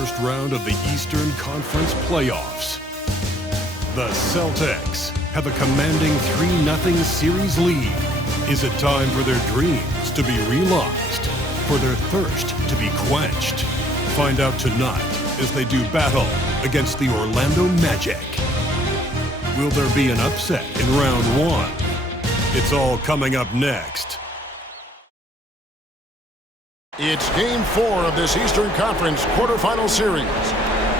first round of the Eastern Conference playoffs. The Celtics have a commanding 3-0 series lead. Is it time for their dreams to be realized? For their thirst to be quenched? Find out tonight as they do battle against the Orlando Magic. Will there be an upset in round one? It's all coming up next. It's Game 4 of this Eastern Conference quarterfinal series.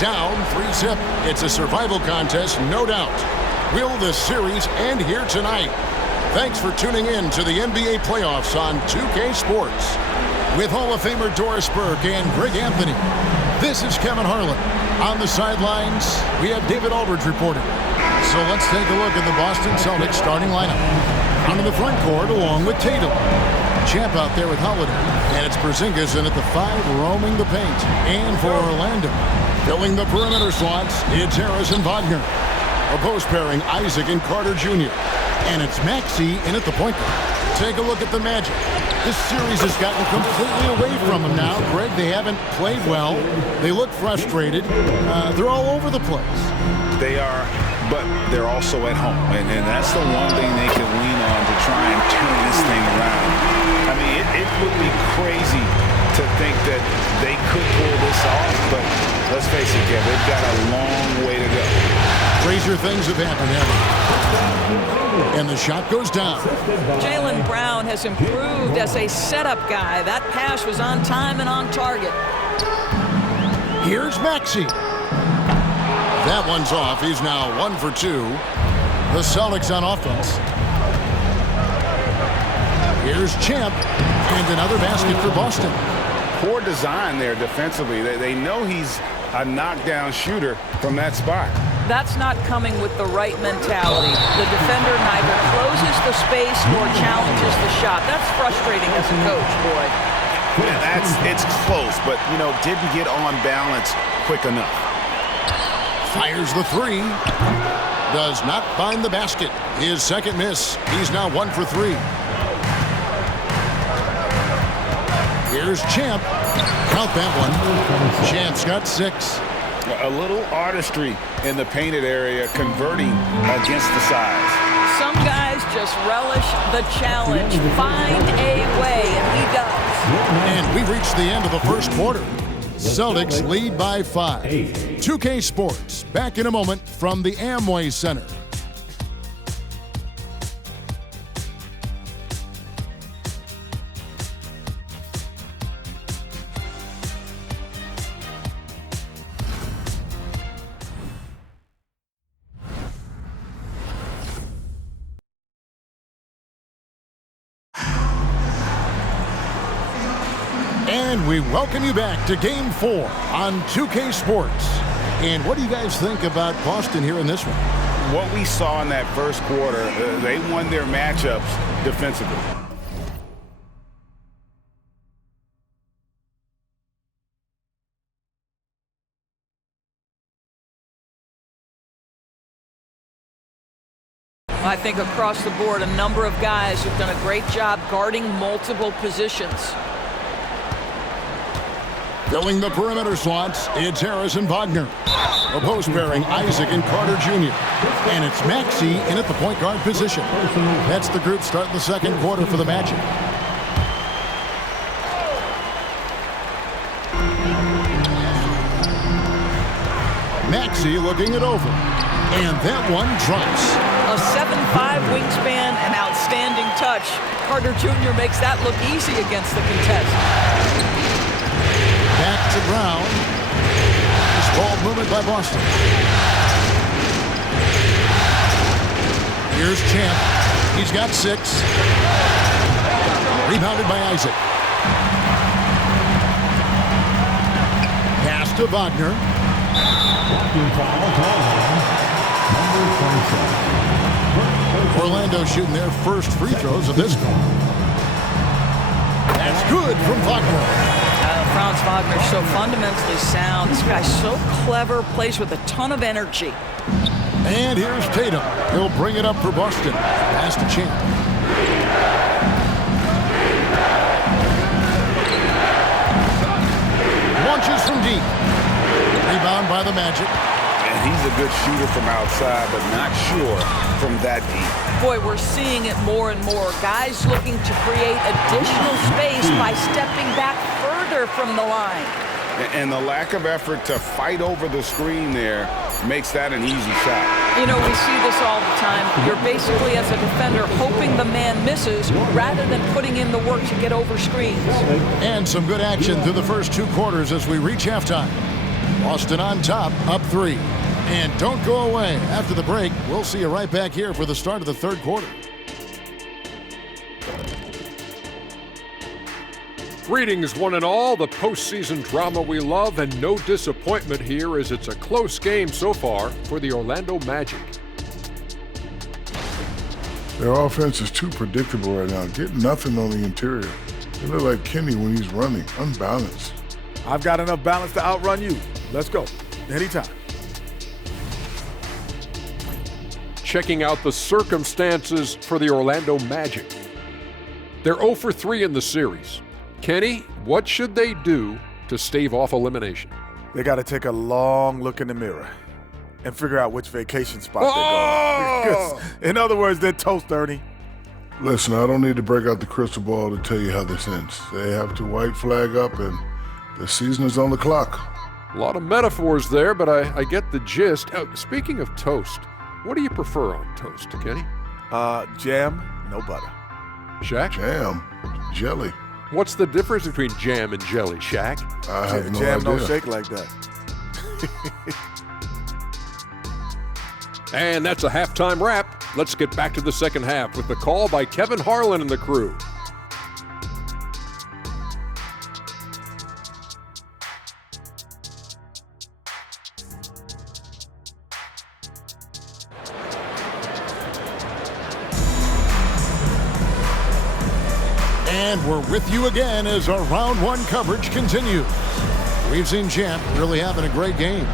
Down 3-zip. It's a survival contest, no doubt. Will the series end here tonight? Thanks for tuning in to the NBA playoffs on 2K Sports. With Hall of Famer Doris Burke and Greg Anthony, this is Kevin Harlan. On the sidelines, we have David Aldridge reporting. So let's take a look at the Boston Celtics starting lineup. Out in the front court along with Tatum. Champ out there with Holiday. And it's Porzingis in at the 5 roaming the paint. And for Orlando, filling the perimeter slots, it's Harris and Wagner. A post pairing, Isaac and Carter Jr. And it's Maxey in at the point guard. Take a look at the Magic. This series has gotten completely away from them now. Greg, they haven't played well. They look frustrated. They're all over the place. They are, but they're also at home. And that's the one thing they can lean on to try and turn this thing around. I mean, it would be crazy to think that they could pull this off, but let's face it, Kev, they've got a long way to go. Crazier things have happened, haven't they? And the shot goes down. Jaylen Brown has improved as a setup guy. That pass was on time and on target. Here's Maxey. That one's off. He's now 1 for 2. The Celtics on offense. Here's Champ. And another basket for Boston. Poor design there defensively. They know he's a knockdown shooter from that spot. That's not coming with the right mentality. The defender neither closes the space nor challenges the shot. That's frustrating as a coach, boy. Yeah, it's close, but, didn't get on balance quick enough. Fires the 3. Does not find the basket. His second miss. He's now 1 for 3. Here's Champ. Count that one. Champ's got 6. A little artistry in the painted area, converting against the size. Some guys just relish the challenge. Find a way, and he does. And we've reached the end of the first quarter. Celtics lead by 5. 2K Sports, back in a moment from the Amway Center. And we welcome you back to Game 4 on 2K Sports. And what do you guys think about Boston here in this one? What we saw in that first quarter, they won their matchups defensively. I think across the board, a number of guys who've done a great job guarding multiple positions. Filling the perimeter slots, it's Harris and Wagner. A post pairing, Isaac and Carter Jr. And it's Maxey in at the point guard position. That's the group starting the second quarter for the Magic. Maxey looking it over. And that one drops. A 7'5" wingspan and outstanding touch. Carter Jr. makes that look easy against the contest. Back to Brown. This ball movement by Boston. Here's Champ. He's got 6. Rebounded by Isaac. Pass to Wagner. Orlando shooting their first free throws of this game. That's good from Wagner. Franz Wagner so fundamentally sound. This guy's so clever, plays with a ton of energy. And here's Tatum. He'll bring it up for Boston. Pass to Champ. Launches from deep. by the Magic. And he's a good shooter from outside, but not sure from that deep. Boy, we're seeing it more and more. Guys looking to create additional space by stepping back further from the line. And the lack of effort to fight over the screen there makes that an easy shot. You know, we see this all the time. You're basically, as a defender, hoping the man misses rather than putting in the work to get over screens. And some good action through the first 2 quarters as we reach halftime. Boston on top, up 3. And don't go away. After the break, we'll see you right back here for the start of the 3rd quarter. Greetings, one and all. The postseason drama we love, and no disappointment here as it's a close game so far for the Orlando Magic. Their offense is too predictable right now. Get nothing on the interior. They look like Kenny when he's running, unbalanced. I've got enough balance to outrun you. Let's go. Anytime. Checking out the circumstances for the Orlando Magic. They're 0 for 3 in the series. Kenny, what should they do to stave off elimination? They got to take a long look in the mirror and figure out which vacation spot they're going. In other words, they're toast, Ernie. Listen, I don't need to break out the crystal ball to tell you how this ends. They have to white flag up, and the season is on the clock. A lot of metaphors there, but I get the gist. Speaking of toast, what do you prefer on toast, Kenny? Jam, no butter. Shaq? Jam, jelly. What's the difference between jam and jelly, Shaq? I have no Jam idea. don't shake like that. And that's a halftime wrap. Let's get back to the second half with the call by Kevin Harlan and the crew. And we're with you again as our round 1 coverage continues. We've seen Champ really having a great game.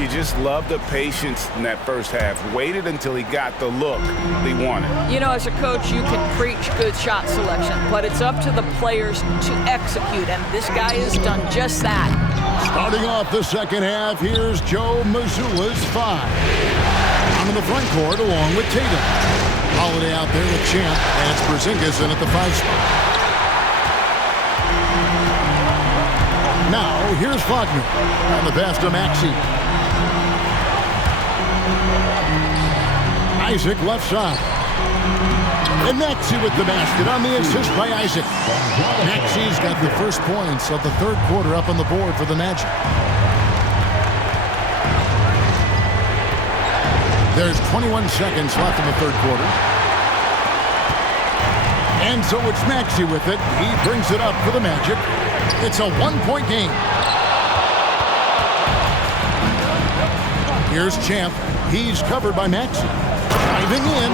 You just love the patience in that first half. Waited until he got the look he wanted. You know, as a coach, you can preach good shot selection, but it's up to the players to execute, and this guy has done just that. Starting off the second half, here's Joe Mazzulla's 5. On in the front court along with Tatum. Holiday out there with Champ, and it's Porzingis in at the 5 spot. Now, here's Wagner on the pass to Maxey. Isaac left side. And Maxey with the basket on the assist by Isaac. Maxey's got the first points of the 3rd quarter up on the board for the Magic. There's 21 seconds left in the 3rd quarter. And so it's Maxey with it. He brings it up for the Magic. It's a 1-point game. Here's Champ. He's covered by Maxey. Driving in.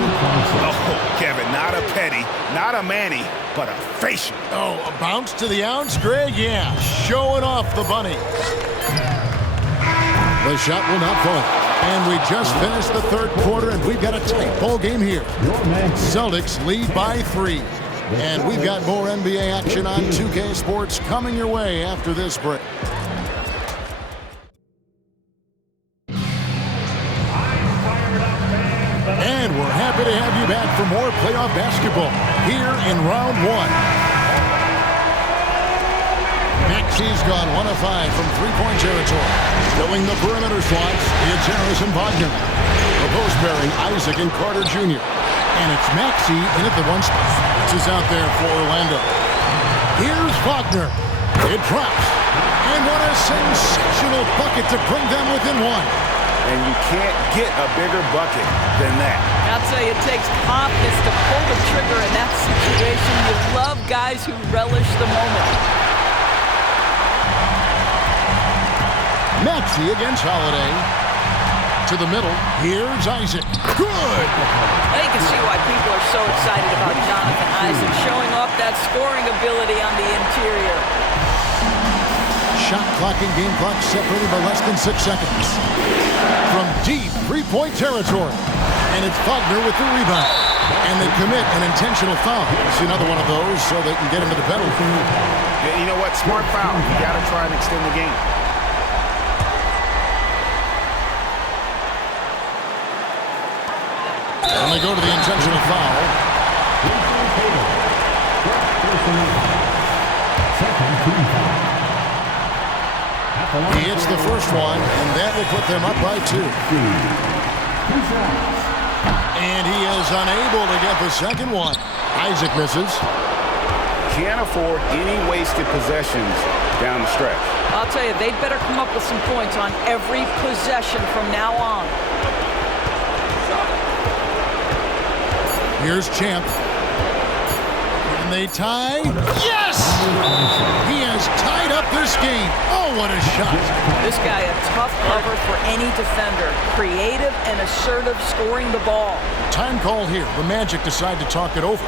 Oh, Kevin, not a petty, not a Manny, but a facial. Oh, a bounce to the ounce, Greg? Yeah, showing off the bunny. The shot will not fall. And we just finished the 3rd quarter, and we've got a tight ball game here. Celtics lead by 3. And we've got more NBA action on 2K Sports coming your way after this break. And we're happy to have you back for more playoff basketball here in round 1. Maxey's gone 1 of 5 from 3-point territory. Filling the perimeter slots, it's Harrison Wagner. The post pairing, Isaac and Carter Jr. And it's Maxey in at the 1 spot. This is out there for Orlando. Here's Wagner. It drops. And what a sensational bucket to bring them within 1. And you can't get a bigger bucket than that. I'll tell you, it takes confidence to pull the trigger in that situation. You love guys who relish the moment. Maxey against Holiday. To the middle. Here's Isaac. Good! Now you can see why people are so excited about Jonathan Isaac, showing off that scoring ability on the interior. Shot clock and game clock separated by less than 6 seconds. From deep 3-point territory. And it's Wagner with the rebound. And they commit an intentional foul. See another one of those so they can get into the penalty. Yeah, you know what? Smart foul. You got to try and extend the game. they go to the intentional foul. He hits the first one, and that will put them up by 2. And he is unable to get the second one. Isaac misses. Can't afford any wasted possessions down the stretch. I'll tell you, they'd better come up with some points on every possession from now on. Here's Champ. Can they tie? Yes! He has tied up this game. Oh, what a shot. This guy, a tough cover for any defender. Creative and assertive scoring the ball. Time call here. The Magic decide to talk it over.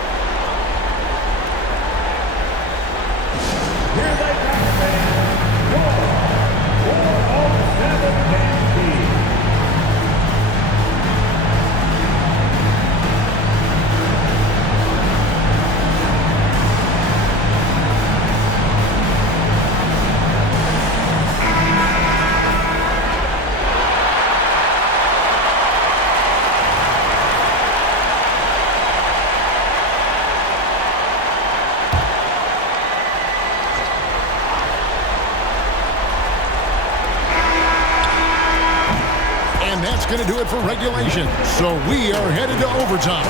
That's going to do it for regulation. So we are headed to overtime.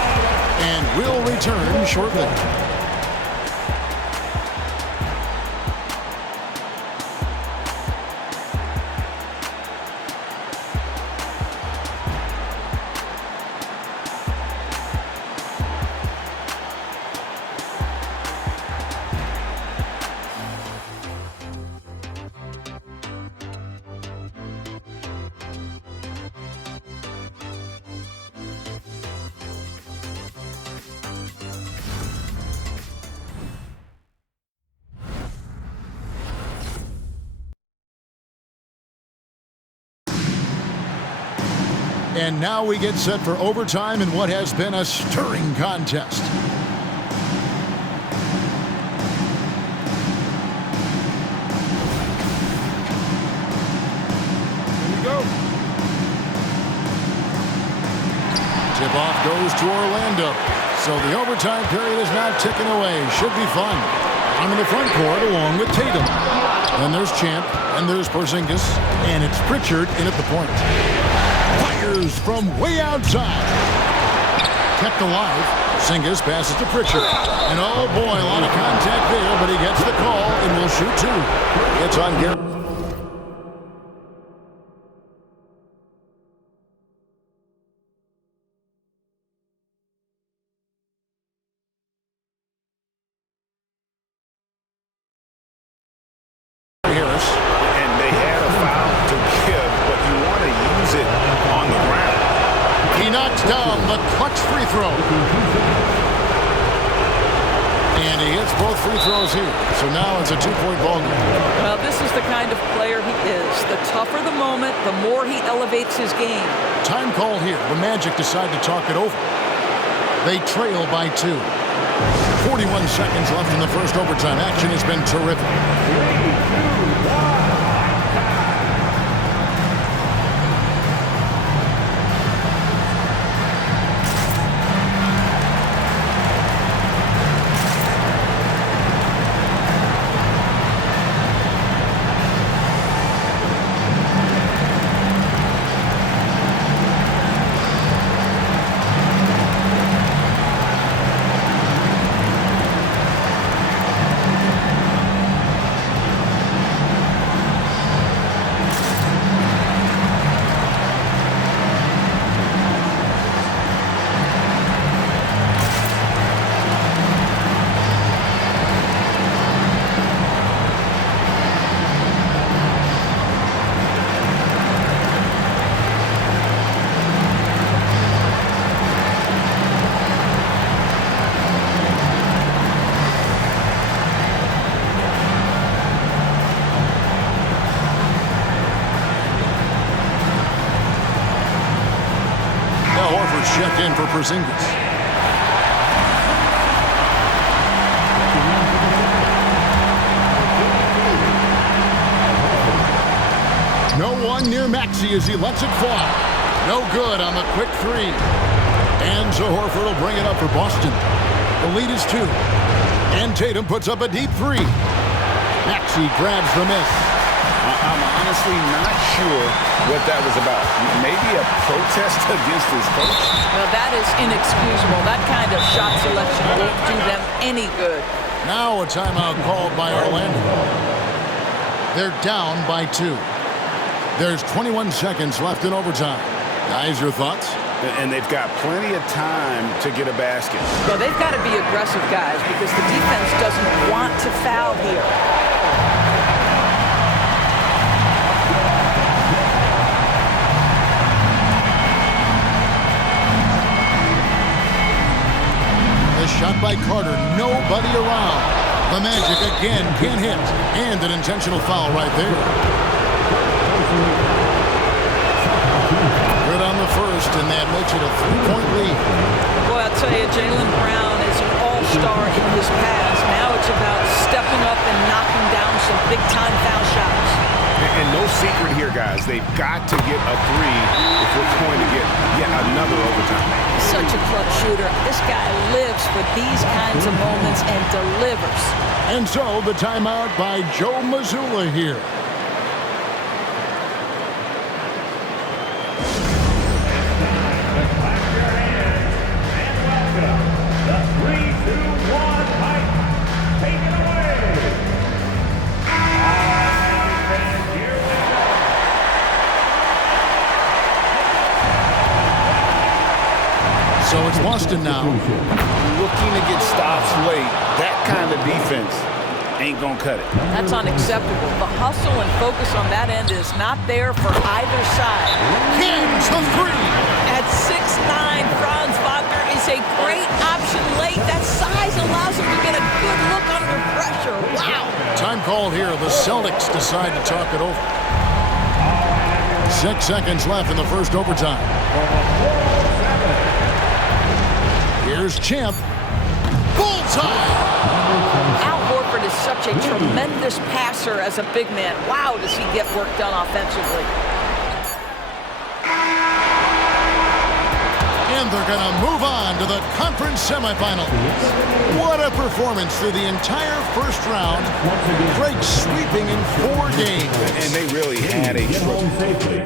And we'll return shortly. And now we get set for overtime in what has been a stirring contest. Here we go. Tip-off goes to Orlando. So the overtime period is now ticking away. Should be fun. I'm in the front court along with Tatum. Then there's Champ, and there's Porzingis, and it's Pritchard in at the point. Fires from way outside. Kept alive. Porzingis passes to Pritchard. And oh boy, a lot of contact there, but he gets the call and will shoot 2. It's on Garrett. Down the clutch free throw. And he hits both free throws here. So now it's a 2-point ball game. Well, this is the kind of player he is. The tougher the moment, the more he elevates his game. Time call here. The Magic decide to talk it over. They trail by 2. 41 seconds left in the first overtime. Action has been terrific. 3, 2, 1. Checked in for Porzingis. No one near Maxey as he lets it fly. No good on the quick 3. And so Horford will bring it up for Boston. The lead is 2. And Tatum puts up a deep 3. Maxey grabs the miss. I'm honestly not sure what that was about. Maybe a protest against his coach? Well, that is inexcusable. That kind of shot selection won't do them any good. Now a timeout called by Orlando. They're down by 2. There's 21 seconds left in overtime. Guys, your thoughts? And they've got plenty of time to get a basket. Well, they've got to be aggressive, guys, because the defense doesn't want to foul here. The shot by Carter, nobody around. The Magic again can't hit. And an intentional foul right there. Good on the first, and that makes it a 3-point lead. Boy, I'll tell you, Jaylen Brown is an all-star in his past. Now it's about stepping up and knocking down some big-time foul shots. And no secret here, guys. They've got to get a 3 if we're going to get yet another overtime. Such a clutch shooter. This guy lives for these kinds of moments and delivers. And so the timeout by Joe Mazzulla here. So it's Boston now. Looking to get stops late. That kind of defense ain't gonna cut it. That's unacceptable. The hustle and focus on that end is not there for either side. Kings the 3. At 6'9", Franz Wagner is a great option late. That size allows him to get a good look under pressure. Wow. Time called here. The Celtics decide to talk it over. 6 seconds left in the first overtime. Here's Champ. Bullseye! Al Horford is such a tremendous passer as a big man. Wow, does he get work done offensively. And they're going to move on to the conference semifinals. What a performance through the entire first round. Drake sweeping in 4 games. And they really had a Get home safely.